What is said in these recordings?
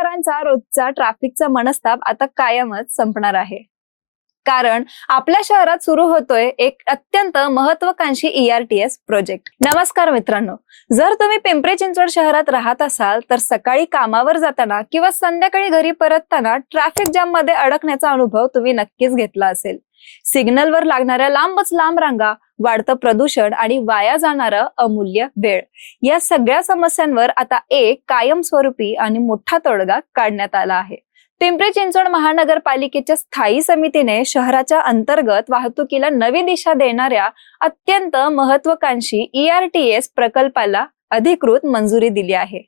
चिंचवडकरांचा रोजचा ट्रॅफिकचा मनस्ताप आता कायमच संपणार आहे. कारण आपल्या शहरात सुरू होतोय एक अत्यंत महत्वाकांक्षी ERTS प्रोजेक्ट. नमस्कार मित्रांनो, जर तुम्ही पिंपरी चिंचवड शहरात राहत असाल तर सकाळी कामावर जाताना किंवा संध्याकाळी घरी परतताना ट्रॅफिक जाम मध्ये अडकण्याचा अनुभव तुम्ही नक्कीच घेतला असेल. सिग्नलवर लागणाऱ्या लांबच लांब रांगा, वाढतं प्रदूषण आणि वाया जाणारं अमूल्य वेळ, या सगळ्या समस्यांवर आता एक कायमस्वरूपी आणि मोठा तोडगा काढण्यात आला आहे. पिंपरी चिंचवड महानगरपालिकेच्या स्थायी समितीने शहराच्या अंतर्गत वाहतुकीला नवी दिशा देणाऱ्या अत्यंत महत्वाकांक्षी ERTS प्रकल्पाला अधिकृत मंजुरी दिली आहे.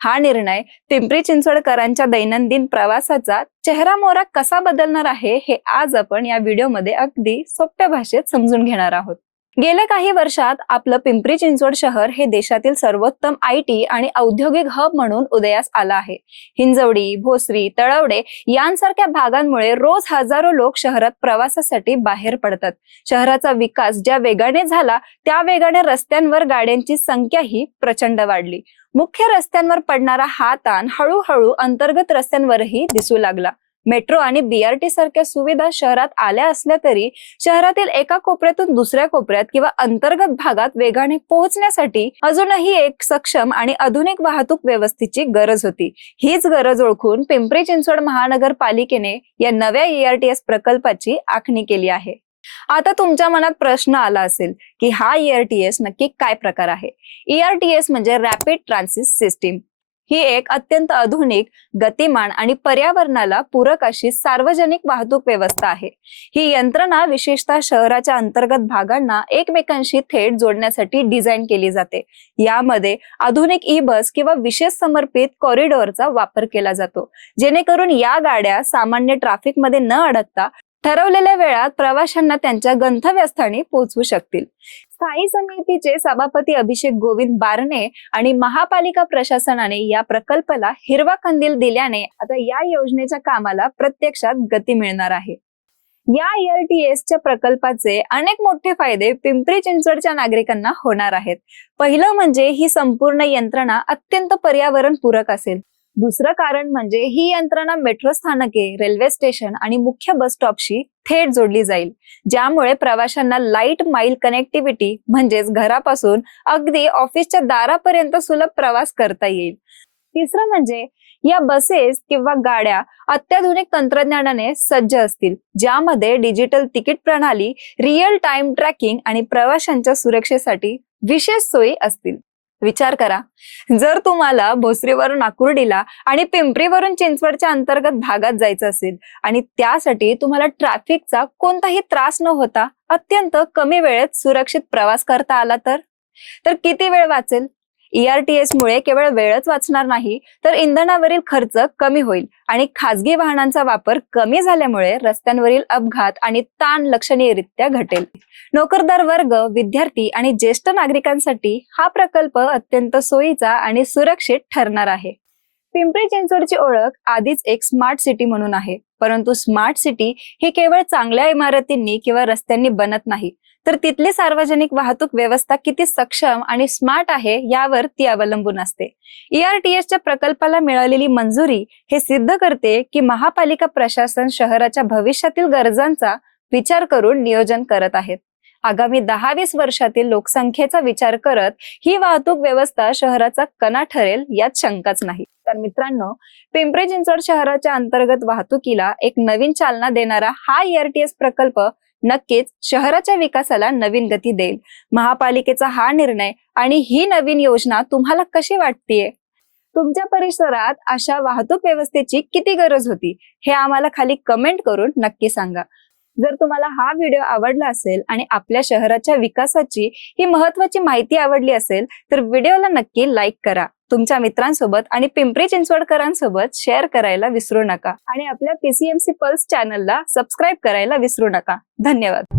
हा निर्णय पिंपरी चिंचवडकरांच्या दैनंदिन प्रवासाचा चेहरामोहरा कसा बदलणार आहे हे आज आपण या व्हिडिओमध्ये अगदी सोप्या भाषेत समजून घेणार आहोत. गेल्या काही वर्षात आपलं पिंपरी चिंचवड शहर हे देशातील सर्वोत्तम IT आणि औद्योगिक हब म्हणून उदयास आलं आहे. हिंजवडी, भोसरी, तळवडे यांसारख्या भागांमुळे रोज हजारो लोक शहरात प्रवासासाठी बाहेर पडतात. शहराचा विकास ज्या वेगाने झाला त्या वेगाने रस्त्यांवर गाड्यांची संख्याही प्रचंड वाढली. मुख्य रस्त्यांवर पडणारा हा ताण हळूहळू अंतर्गत रस्त्यांवरही दिसू लागला. मेट्रो आणि BRT सारख्या सुविधा शहरात आल्या असल्या तरी शहरातील एका कोपऱ्यातून दुसऱ्या कोपऱ्यात किंवा अंतर्गत भागात वेगाने पोहोचण्यासाठी अजूनही एक सक्षम आणि आधुनिक वाहतूक व्यवस्थेची गरज होती. हीच गरज ओळखून पिंपरी चिंचवड महानगरपालिकेने या नव्या ERTS प्रकल्पाची आखणी केली आहे. आता तुमच्या मनात प्रश्न आला असेल की हा ERTS नक्की काय प्रकार आहे. ERTS म्हणजे रॅपिड ट्रान्सिट सिस्टीम. ही एक अत्यंत आधुनिक, गतिमान आणि पर्यावरणाला पूरक अशी सार्वजनिक वाहतूक व्यवस्था आहे. ही यंत्रणा विशेषतः शहराच्या अंतर्गत भागांना एकमेकांशी थेट जोडण्यासाठी डिझाईन केली जाते. यामध्ये आधुनिक बस किंवा विशेष समर्पित कॉरिडॉरचा वापर केला जातो, जेणेकरून या गाड्या सामान्य ट्रॅफिक मध्ये न अडकता ठरवलेल्या वेळात प्रवाशांना त्यांच्या गंतव्यस्थानी पोहोचवू शकतील. स्थायी समितीचे सभापती अभिषेक गोविंद बारणे आणि महापालिका प्रशासनाने या प्रकल्पाला हिरवा कंदील दिल्याने आता या योजनेच्या कामाला प्रत्यक्षात गती मिळणार आहे. या ERTS प्रकल्पाचे अनेक मोठे फायदे पिंपरी चिंचवडच्या नागरिकांना होणार आहेत. पहिलं म्हणजे ही संपूर्ण यंत्रणा अत्यंत पर्यावरणपूरक असेल. दुसरं कारण म्हणजे ही यंत्रणा मेट्रो स्थानके, रेल्वे स्टेशन आणि मुख्य बस स्टॉपशी थेट जोडली जाईल, ज्यामुळे प्रवाशांना लाईट माईल कनेक्टिव्हिटी म्हणजेच घरापासून अगदी ऑफिसच्या दारापर्यंत सुलभ प्रवास करता येईल. तिसरं म्हणजे या बसेस किंवा गाड्या अत्याधुनिक तंत्रज्ञानाने सज्ज असतील, ज्यामध्ये डिजिटल तिकीट प्रणाली, रिअल टाइम ट्रॅकिंग आणि प्रवाशांच्या सुरक्षेसाठी विशेष सोयी असतील. विचार करा, जर तुम्हाला भोसरीवरून आकुर्डीला आणि पिंपरीवरून चिंचवडच्या अंतर्गत भागात जायचं असेल आणि त्यासाठी तुम्हाला ट्रॅफिकचा कोणताही त्रास न होता अत्यंत कमी वेळेत सुरक्षित प्रवास करता आला तर किती वेळ वाचेल. ERTS मुळे केवळ वेळच वाचणार नाही तर इंधनावरील खर्च कमी होईल आणि खासगी वाहनांचा वापर कमी झाल्यामुळे रस्त्यांवरील अपघात आणि ताण लक्षणीयरित्या घटेल. नोकरदार वर्ग, विद्यार्थी आणि ज्येष्ठ नागरिकांसाठी हा प्रकल्प अत्यंत सोयीचा आणि सुरक्षित ठरणार आहे. पिंपरी चिंचवडची ओळख आधीच एक स्मार्ट सिटी म्हणून आहे, परंतु स्मार्ट सिटी ही केवळ चांगल्या इमारतींनी किंवा रस्त्यांनी बनत नाही, तर तिथली सार्वजनिक वाहतूक व्यवस्था किती सक्षम आणि स्मार्ट आहे यावर ती अवलंबून असते. ERTS प्रकल्पाला मिळालेली मंजुरी हे सिद्ध करते की महापालिका प्रशासन शहराच्या भविष्यातील गरजांचा विचार करून नियोजन करत आहेत. आगामी 10-20 वर्षातील लोकसंख्येचा विचार करत ही वाहतूक व्यवस्था शहराचा कणा ठरेल यात शंकाच नाही. तर मित्रांनो, पिंपरी चिंचवड शहराच्या अंतर्गत वाहतुकीला एक नवीन चालना देणारा हा ERTS प्रकल्प नक्कीच शहराच्या विकासाला नवीन गती देईल. महापालिकेचा हा निर्णय आणि ही नवीन योजना तुम्हाला कशी वाटतेय? तुमच्या परिसरात अशा वाहतूक व्यवस्थेची किती गरज होती हे आम्हाला खाली कमेंट करून नक्की सांगा. जर तुम्हाला हा व्हिडिओ आवडला असेल आणि आपल्या शहराच्या विकासाची ही महत्वाची माहिती आवडली असेल तर व्हिडिओला नक्की लाईक करा. तुमच्या मित्रांसोबत आणि पिंपरी चिंचवडकरांसोबत शेअर करायला विसरू नका आणि आपल्या PCMC पल्स चॅनलला सबस्क्राईब करायला विसरू नका. धन्यवाद.